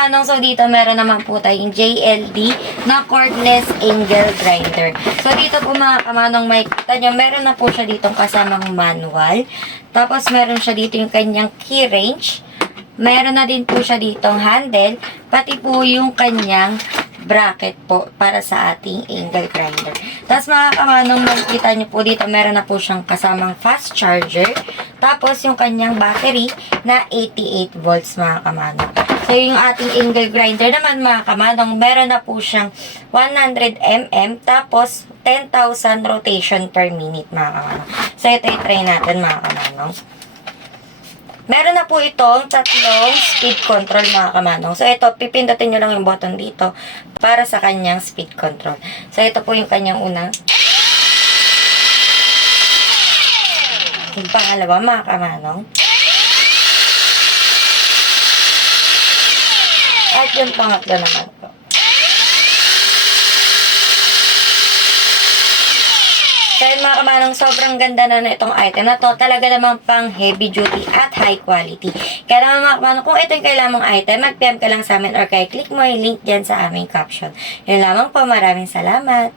kamanong, so dito meron naman po tayong JLD na cordless angle grinder. So dito po mga kamanong, makikita nyo, meron na po siya ditong kasamang manual. Tapos meron siya dito yung kanyang key range. Meron na din po siya ditong handle, pati po yung kanyang bracket po para sa ating angle grinder. Tapos mga kamanong, makikita nyo po dito, meron na po siyang kasamang fast charger. Tapos yung kanyang battery na 88 volts mga kamanong. So yung ating angle grinder naman mga kamanong, meron na po siyang 100 mm, tapos 10,000 rotation per minute mga kamanong. So ito i-try natin mga kamanong. Meron na po itong tatlong speed control mga kamanong. So ito, pipindutin nyo lang yung button dito para sa kanyang speed control. So ito po yung kanyang unang. Yung pangalawa mga kamanong. At yung pangatlo naman po. Kaya mga kamanong, sobrang ganda na itong item na to. Talaga namang pang heavy duty at high quality. Kaya naman mga kamanong, kung ito yung kailangan mong item, mag-PM ka lang sa amin or kaya click mo yung link dyan sa aming caption. Yun lamang po, maraming salamat.